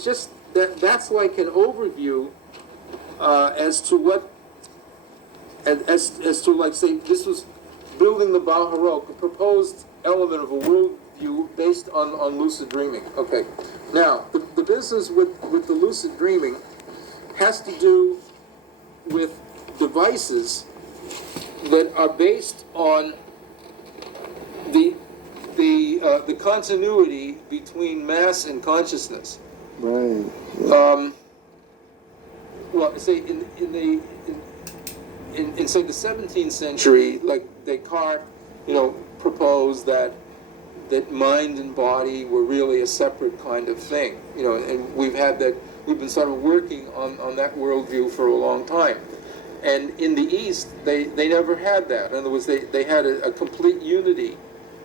it's just that's like an overview as to what, as to, like, say, this was building the Baharok, a proposed element of a worldview based on lucid dreaming. Okay, now the business with the lucid dreaming has to do with devices that are based on the continuity between mass and consciousness. Right. Yeah. Well, say in say the 17th century, like Descartes, proposed that mind and body were really a separate kind of thing, and we've been sort of working on that worldview for a long time. And in the East, they never had that. In other words, they had a complete unity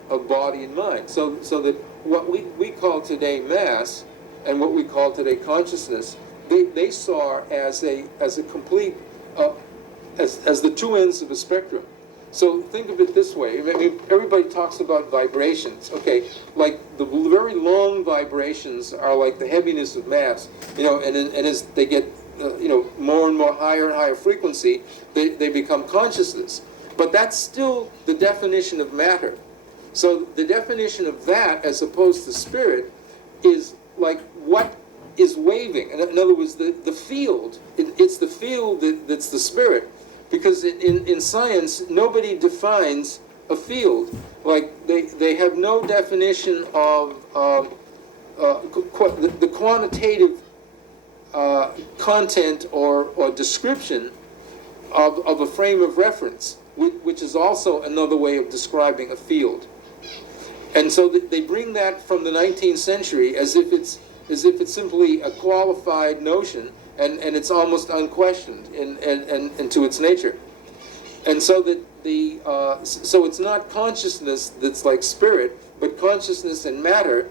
of body and mind. So that what we call today mass and what we call today consciousness, they saw as a complete, as the two ends of a spectrum. So think of it this way. I mean, everybody talks about vibrations. Okay, like the very long vibrations are like the heaviness of mass. And as they get more and more higher and higher frequency, they become consciousness. But that's still the definition of matter. So the definition of that, as opposed to spirit, is like what is waving. In other words, the field, it's the field that's the spirit. Because in science, nobody defines a field. Like, they have no definition of the quantitative content or description of a frame of reference, which is also another way of describing a field. And so they bring that from the 19th century as if it's simply a qualified notion, and it's almost unquestioned and to its nature. And so that so it's not consciousness that's like spirit, but consciousness and matter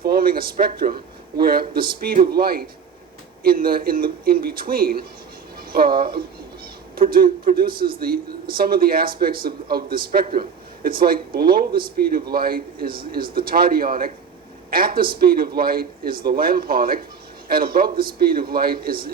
forming a spectrum where the speed of light in between produces some of the aspects of the spectrum. It's like below the speed of light is the tardionic, at the speed of light is the lamponic, and above the speed of light is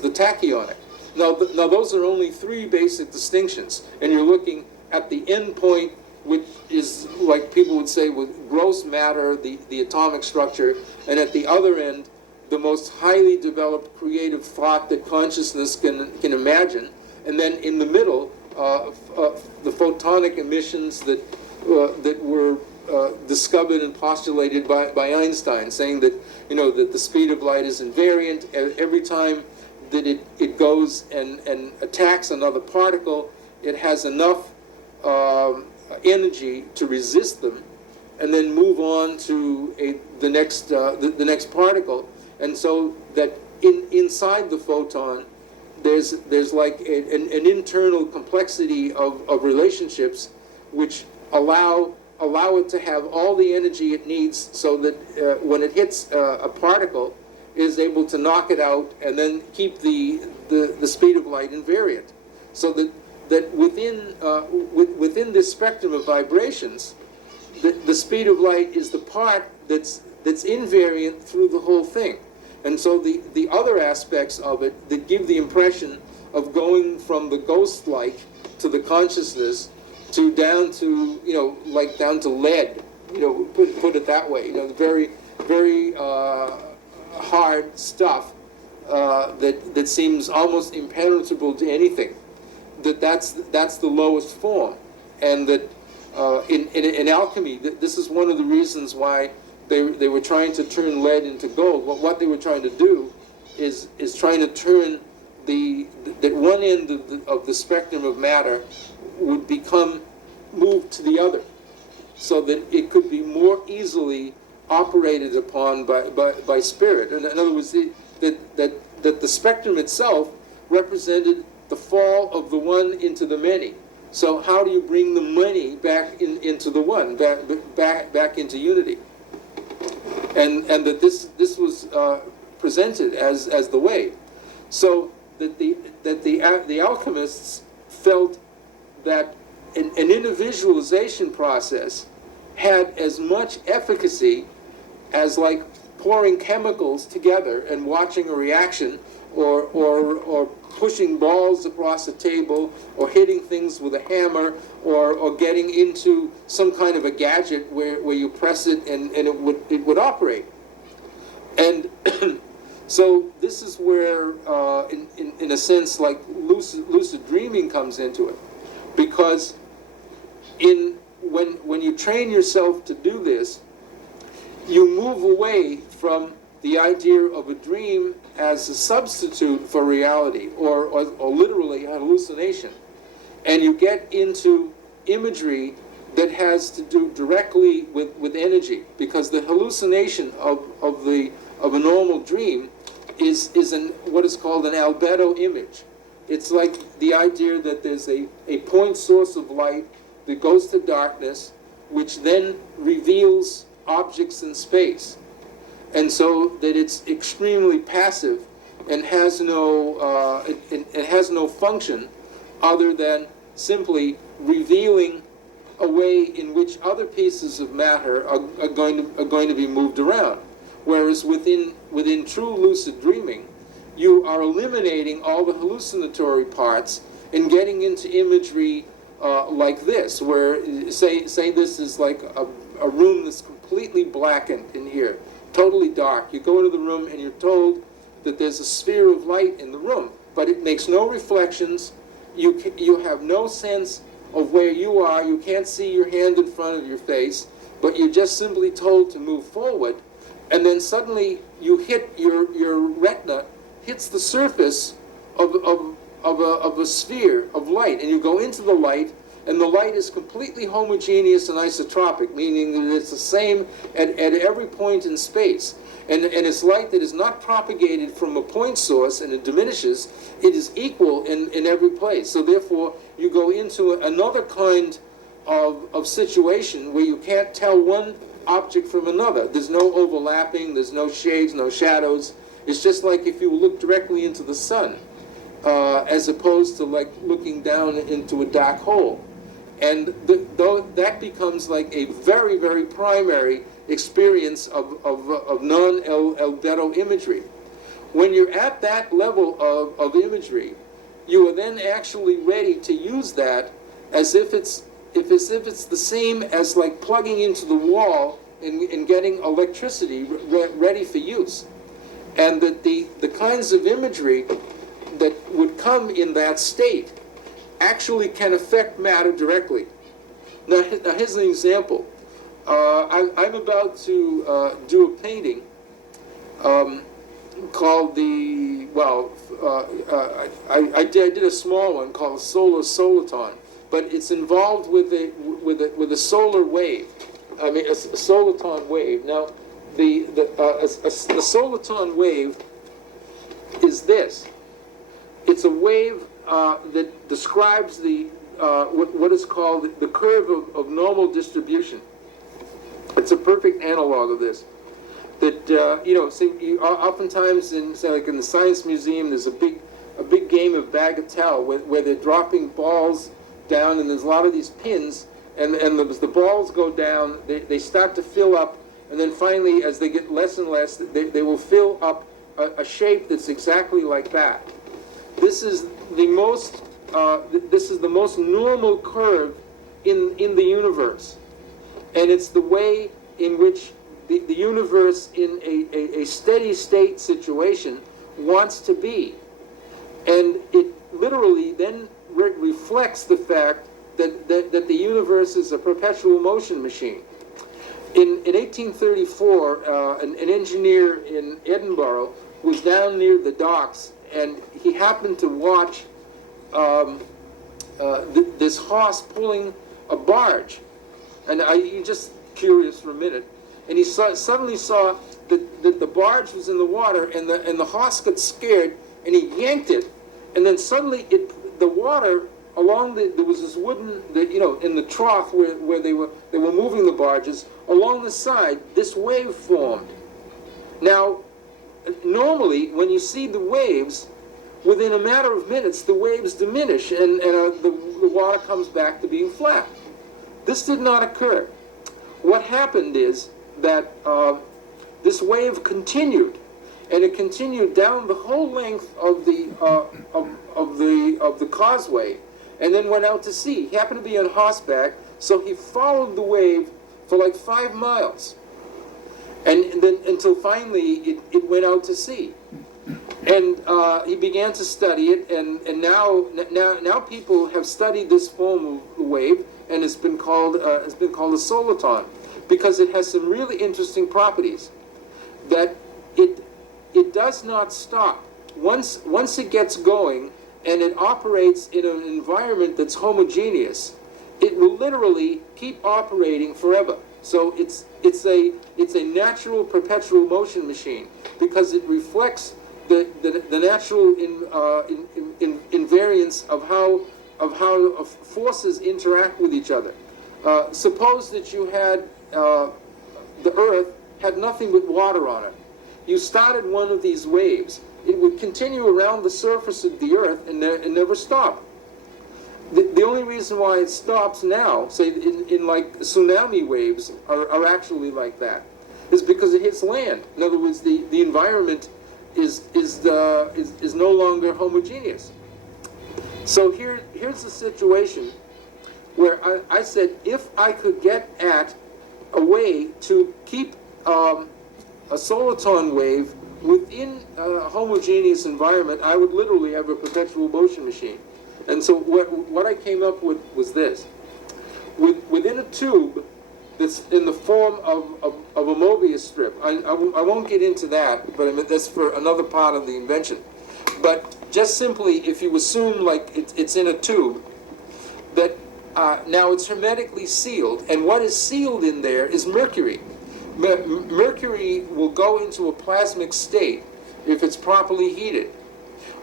the tachyonic. Now those are only three basic distinctions, and you're looking at the end point, which is, like people would say, with gross matter, the atomic structure, and at the other end, the most highly developed creative thought that consciousness can imagine, and then in the middle, the photonic emissions that were discovered and postulated by Einstein, saying that that the speed of light is invariant. Every time that it goes and attacks another particle, it has enough energy to resist them, and then move on to the next particle, and so that inside the photon, there's like an internal complexity of relationships which allow it to have all the energy it needs, so that when it hits a particle, it is able to knock it out and then keep the speed of light invariant. So that within this spectrum of vibrations, the speed of light is the part that's invariant through the whole thing. And so the other aspects of it that give the impression of going from the ghost-like to the consciousness down to down to lead, put it that way, the very, very hard stuff that seems almost impenetrable to anything. That's the lowest form, and that in alchemy, this is one of the reasons why they were trying to turn lead into gold. What they were trying to do is trying to turn that one end of the spectrum of matter would become moved to the other, so that it could be more easily operated upon by spirit. In other words, that the spectrum itself represented the fall of the one into the many. So how do you bring the many back into the one, back into unity? And that this was presented as the way. So that the alchemists felt that an individualization process had as much efficacy as like pouring chemicals together and watching a reaction, or pushing balls across a table, or hitting things with a hammer, or getting into some kind of a gadget where you press it and it would operate. And so this is where, in a sense, like lucid dreaming comes into it, because when you train yourself to do this, you move away from the idea of a dream as a substitute for reality, or literally a hallucination, and you get into imagery that has to do directly with energy, because the hallucination of a normal dream is what is called an albedo image. It's like the idea that there's a point source of light that goes to darkness, which then reveals objects in space, and so that it's extremely passive and has no it has no function other than simply revealing a way in which other pieces of matter are going to be moved around. Whereas within true lucid dreaming, you are eliminating all the hallucinatory parts and getting into imagery like this, where say this is like a room that's completely blackened in here, totally dark. You go into the room and you're told that there's a sphere of light in the room, but it makes no reflections. You have no sense of where you are. You can't see your hand in front of your face, but you're just simply told to move forward. And then suddenly you hit your retina hits the surface of a sphere of light, and you go into the light, and the light is completely homogeneous and isotropic, meaning that it's the same at every point in space. And it's light that is not propagated from a point source and it diminishes. It is equal in every place. So therefore, you go into another kind of situation where you can't tell one object from another. There's no overlapping, there's no shades, no shadows. It's just like if you look directly into the sun, as opposed to like looking down into a dark hole. And that becomes like a very, very primary experience of non-albedo imagery. When you're at that level of imagery, you are then actually ready to use that as if it's the same as like plugging into the wall and getting electricity ready for use. And that the kinds of imagery that would come in that state actually can affect matter directly. Now here's an example. I'm about to do a painting called I did a small one called Solar Soliton, but it's involved with a solar wave. I mean, a soliton wave. Now, the soliton wave is this. It's a wave that describes what is called the curve of normal distribution. It's a perfect analog of this. That oftentimes like in the Science Museum, there's a big game of bagatelle where they're dropping balls down, and there's a lot of these pins, and as the balls go down, they start to fill up, and then finally, as they get less and less, they will fill up a shape that's exactly like that. This is the most normal curve in the universe, and it's the way in which the universe in a steady state situation wants to be. And it literally then reflects the fact that the universe is a perpetual motion machine. In 1834, an engineer in Edinburgh was down near the docks, and he happened to watch this horse pulling a barge. And you're just curious for a minute. And he suddenly saw that the barge was in the water, and the horse got scared, and he yanked it, and then suddenly the water along there was this wooden, in the trough where they were moving the barges, along the side, this wave formed. Now, normally when you see the waves, within a matter of minutes the waves diminish and the water comes back to being flat. This did not occur. What happened is that this wave continued, and it continued down the whole length of the causeway, and then went out to sea. He happened to be on horseback, so he followed the wave for like 5 miles, and then until finally it went out to sea. And he began to study it, and now people have studied this form of the wave, and it's been called a soliton, because it has some really interesting properties. That it does not stop once it gets going, and it operates in an environment that's homogeneous. It will literally keep operating forever. So it's a natural perpetual motion machine, because it reflects the natural invariance of how forces interact with each other. Suppose that you had the Earth had nothing but water on it. You started one of these waves. It would continue around the surface of the Earth and never stop. The only reason why it stops now, say in like tsunami waves are actually like that, is because it hits land. In other words, the environment is no longer homogeneous. So here's the situation where I said, if I could get at a way to keep a soliton wave within a homogeneous environment, I would literally have a perpetual motion machine. And so what I came up with was this. Within a tube that's in the form of a Mobius strip, I won't get into that, but I mean, that's for another part of the invention. But just simply, if you assume like it's in a tube, that now it's hermetically sealed, and what is sealed in there is mercury. Mercury will go into a plasmic state if it's properly heated.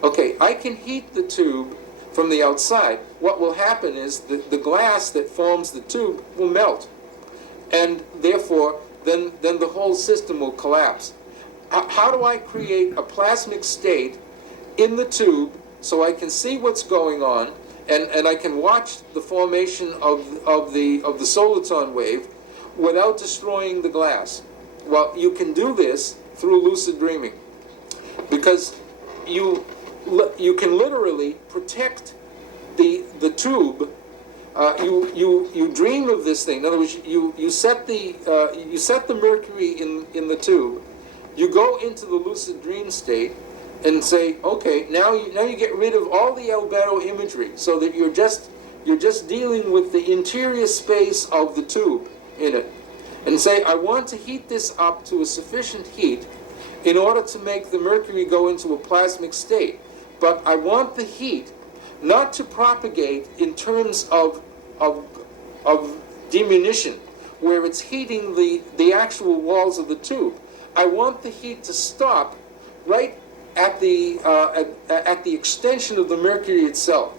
Okay, I can heat the tube from the outside. What will happen is the glass that forms the tube will melt, and therefore then the whole system will collapse. How do I create a plasmic state in the tube so I can see what's going on, and I can watch the formation of the soliton wave without destroying the glass? Well, you can do this through lucid dreaming, because you can literally protect the tube. You dream of this thing. In other words, you set the mercury in the tube. You go into the lucid dream state and say, okay, now you get rid of all the albedo imagery, so that you're just dealing with the interior space of the tube in it, and say, I want to heat this up to a sufficient heat in order to make the mercury go into a plasmic state. But I want the heat not to propagate in terms of diminution, where it's heating the actual walls of the tube. I want the heat to stop right at the extension of the mercury itself,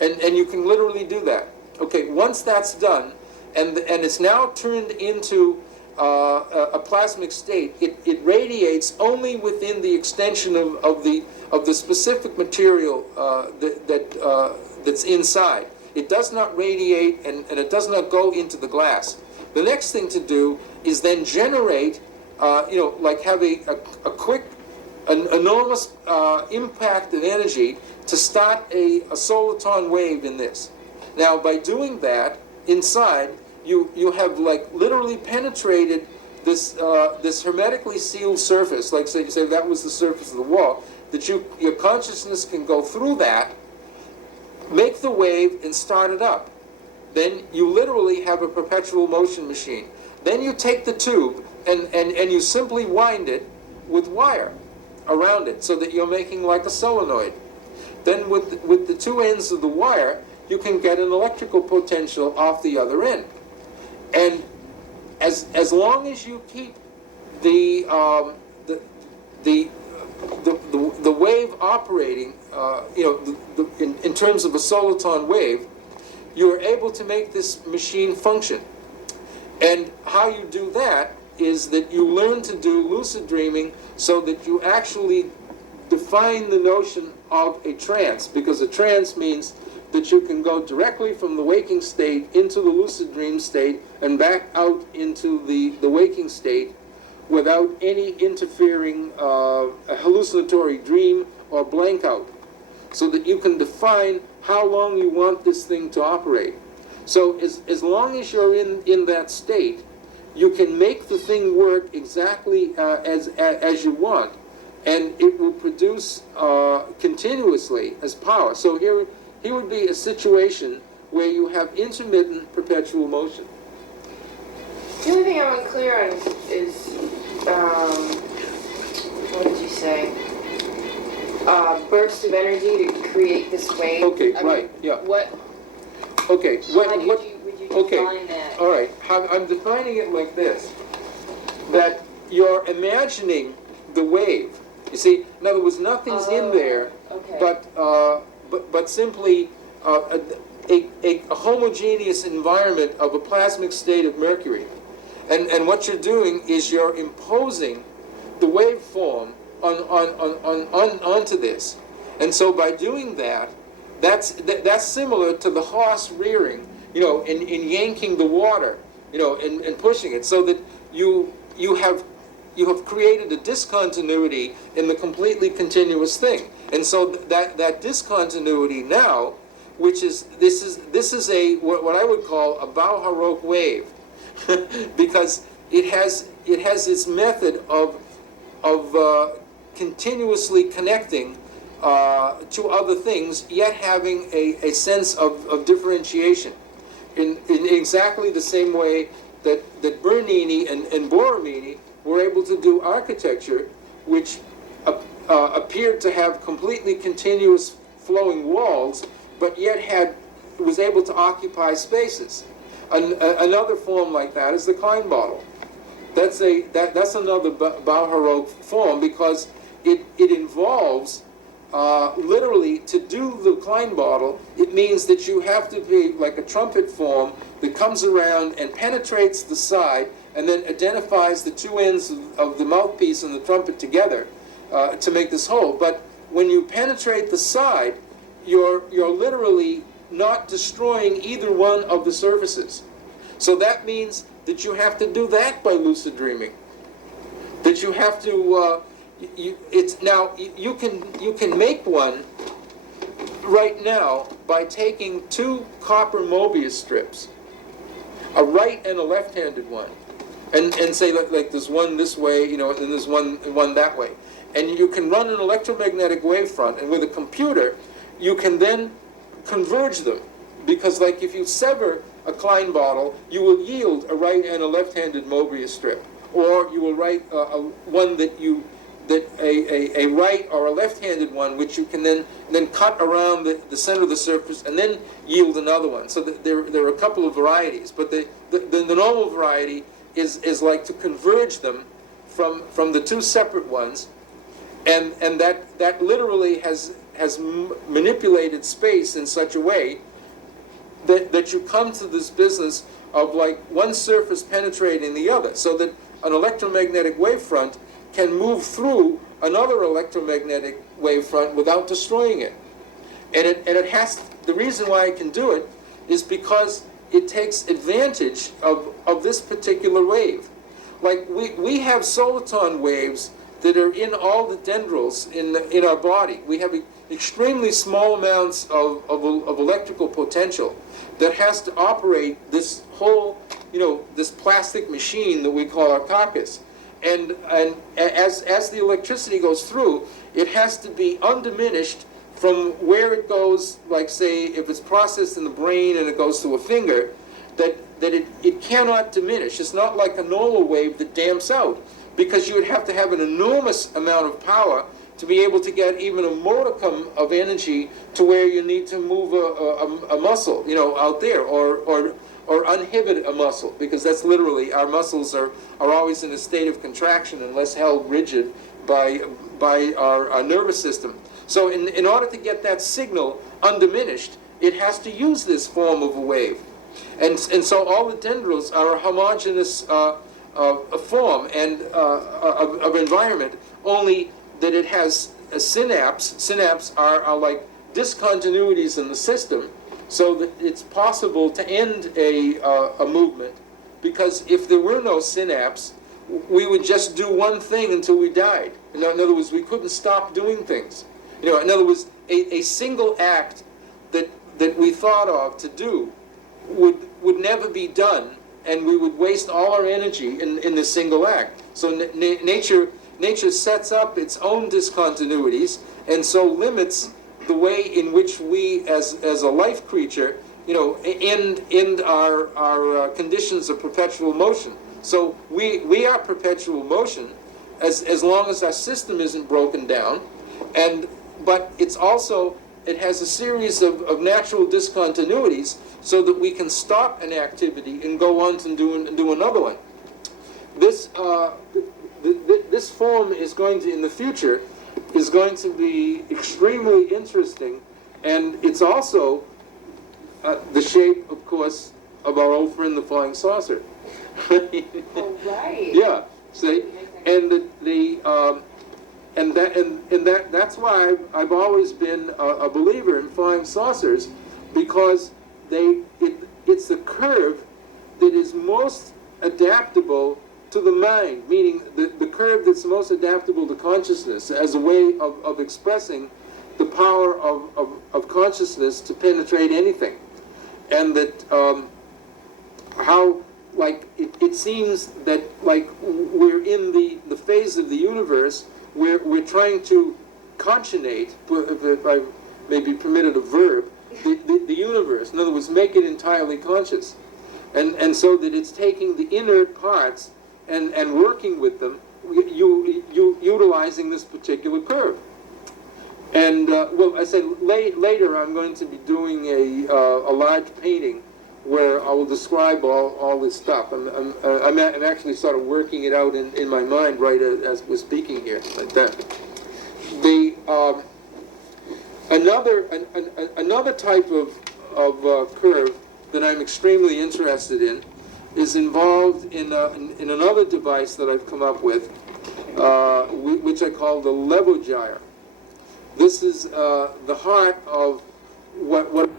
and you can literally do that. Okay, once that's done, and it's now turned into a plasmic state, it radiates only within the extension of the specific material that's inside. It does not radiate, and it does not go into the glass. The next thing to do is then generate, like have a quick, an enormous impact of energy to start a soliton wave in this. Now, by doing that inside, you have like literally penetrated this hermetically sealed surface, like say that was the surface of the wall, that your consciousness can go through that, make the wave, and start it up. Then you literally have a perpetual motion machine. Then you take the tube and you simply wind it with wire around it, so that you're making like a solenoid. Then with the two ends of the wire, you can get an electrical potential off the other end. And as long as you keep the wave operating, in terms of a soliton wave, you are able to make this machine function. And how you do that is that you learn to do lucid dreaming, so that you actually define the notion of a trance, because a trance means that you can go directly from the waking state into the lucid dream state and back out into the waking state without any interfering hallucinatory dream or blank out, so that you can define how long you want this thing to operate. So as long as you're in that state, you can make the thing work exactly as you want, and it will produce continuously as power. So here would be a situation where you have intermittent perpetual motion. The only thing I'm unclear on is what did you say? Burst of energy to create this wave. Okay, I mean, right, yeah. What? Okay, How would you define that? All right, I'm defining it like this, that you're imagining the wave. You see, in other words, nothing's in there, Okay. but simply a homogeneous environment of a plasmic state of mercury. And what you're doing is you're imposing the waveform onto this. And so by doing that, that's similar to the horse rearing, in yanking the water, and pushing it, so that you have created a discontinuity in the completely continuous thing. And so that discontinuity now, which is this is a what I would call a Bauharoque wave, because it has its method of continuously connecting to other things, yet having a sense of differentiation, in exactly the same way that Bernini and Borromini were able to do architecture, which appeared to have completely continuous flowing walls, but yet was able to occupy spaces. Another form like that is the Klein bottle. That's another Bauharoque form, because it involves literally, to do the Klein bottle, it means that you have to be like a trumpet form that comes around and penetrates the side and then identifies the two ends of the mouthpiece and the trumpet together to make this whole. But when you penetrate the side, you're literally not destroying either one of the surfaces. So that means that you have to do that by lucid dreaming. That you have to you can make one right now by taking two copper Mobius strips, a right and a left-handed one, and say like there's one this way, and there's one that way, and you can run an electromagnetic wavefront, and with a computer you can then converge them, because like if you sever a Klein bottle, you will yield a right and a left-handed Mobius strip, or you will write one that a right or a left-handed one, which you can then cut around the center of the surface and then yield another one. So there are a couple of varieties, but the normal variety is like to converge them from the two separate ones, and that literally has manipulated space in such a way that you come to this business of like one surface penetrating the other, so that an electromagnetic wavefront can move through another electromagnetic wavefront without destroying it. And it has, the reason why it can do it is because it takes advantage of this particular wave. Like we have soliton waves that are in all the dendrils in our body. We have extremely small amounts of electrical potential that has to operate this whole, this plastic machine that we call our carcass. And as the electricity goes through, it has to be undiminished from where it goes, like say, if it's processed in the brain and it goes to a finger, that it cannot diminish. It's not like a normal wave that damps out, because you would have to have an enormous amount of power to be able to get even a modicum of energy to where you need to move a muscle, out there, or uninhibit a muscle, because that's literally, our muscles are always in a state of contraction unless held rigid by our nervous system. So in order to get that signal undiminished, it has to use this form of a wave. And so all the dendrils are a homogeneous form and of environment, only that it has a synapse. Synapses are like discontinuities in the system, so that it's possible to end a movement, because if there were no synapse, we would just do one thing until we died. In other words, we couldn't stop doing things. In other words, a single act that we thought of to do would never be done, and we would waste all our energy in this single act. So nature sets up its own discontinuities, and so limits the way in which we, as a life creature, end our conditions of perpetual motion. So we are perpetual motion as long as our system isn't broken down, but it has a series of natural discontinuities so that we can stop an activity and go on to do another one. This form is going to, in the future, is going to be extremely interesting, and it's also the shape, of course, of our old friend the flying saucer. Oh, right. Yeah. See, and that's why I've always been a believer in flying saucers, because it's the curve that is most adaptable to the mind, meaning the curve that's most adaptable to consciousness as a way of expressing the power of consciousness to penetrate anything. And that how, like, it seems that, like, we're in the phase of the universe where we're trying to concatenate, if I may be permitted a verb, the universe. In other words, make it entirely conscious. And so that it's taking the inert parts and working with them, utilizing this particular curve. And, well, I said later I'm going to be doing a large painting where I will describe all this stuff. I'm actually sort of working it out in my mind right as we're speaking here, like that. Another type of curve that I'm extremely interested in is involved in another device that I've come up with, which I call the levogyre. This is the heart of what